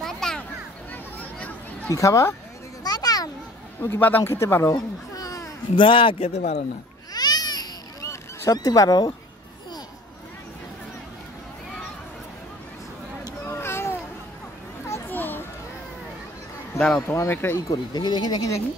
বাদাম কি খাবা? বাদাম তুমি কি বাদাম খেতে পারো? না খেতে পারো না। সত্যি পারো? দাঁড়াও তোমার আমি একটা ই করি, দেখি দেখি দেখি দেখি।